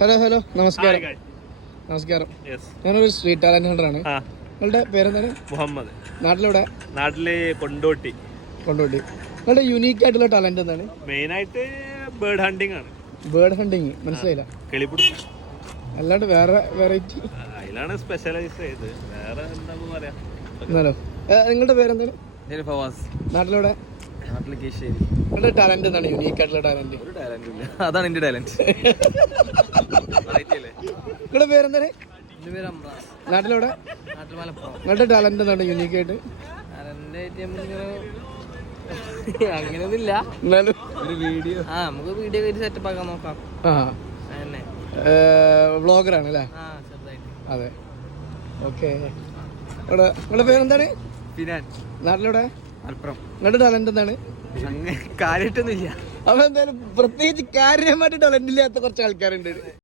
Hello hello നമസ്കാരം. നമസ്കാരം. ഞാനൊരു സ്ട്രീറ്റ് ടാലന്റ് ഹണ്ടറാണ്. നിങ്ങളുടെ പേരെന്താണ്? മുഹമ്മദ്. നാട്ടിലെവിടെ? നാട്ടില് കൊണ്ടോട്ടി. നിങ്ങളുടെ യുണീക്ക് ആയിട്ടുള്ള ടാലന്റ് എന്താണ്? മെയിൻ ആയിട്ട് ബേർഡ് ഹണ്ടിങ് ആണ്. ബേർഡ് ഹണ്ടിങ് മനസ്സിലായില്ല. കിളിപിടുത്തം അല്ലാണ്ട് വേറെ വെറൈറ്റി അതിലാണ് സ്പെഷ്യലൈസ് ചെയ്ത്. വേറെ എന്താ പറയാ. എന്നാലോ നിങ്ങളുടെ പേരെന്താണ്? ഫവാസ്. നാട്ടിലെവിടെ? നാട്ടിലെ കേശ്ശേരി. നിങ്ങളുടെ ടാലന്റ് എന്താണ്? യുണീക്ക് ആയിട്ടുള്ള ടാലന്റ്? ഒരു ടാലന്റും ഇല്ല, അതാണ് എന്റെ ടാലന്റ്. നിങ്ങളുടെ പേരെന്താണ്? എന്റെ പേര് അംറാസ്. നാട്ടിലെവിടെ? നാട്ടിൽ മലപ്പുറം. നിങ്ങളുടെ ടാലന്റ് എന്താണ് യുണീക്ക് ആയിട്ട്? അങ്ങനെയൊന്നുമില്ല, എന്നാലും ഒരു വീഡിയോ നമുക്ക് വീഡിയോ കയറി സെറ്റപ്പ് ആക്കാൻ നോക്കാം. അതന്നെ വ്ളോഗറാണ് അല്ലേ? ചെറുതായിട്ട്. അതെ, ഓക്കെ. നിങ്ങളുടെ പേരെന്താണ്? ഫിനാൻ. നാട്ടിലെവിടെ? മലപ്പുറം. നിങ്ങളുടെ ടാലന്റ് എന്താണ്? കാര്യമായിട്ടൊന്നുമില്ല. അപ്പൊ എന്തായാലും പ്രത്യേകിച്ച് കാര്യമായിട്ട് ടാലന്റ് ഇല്ലാത്ത കുറച്ച് ആൾക്കാരുണ്ട്.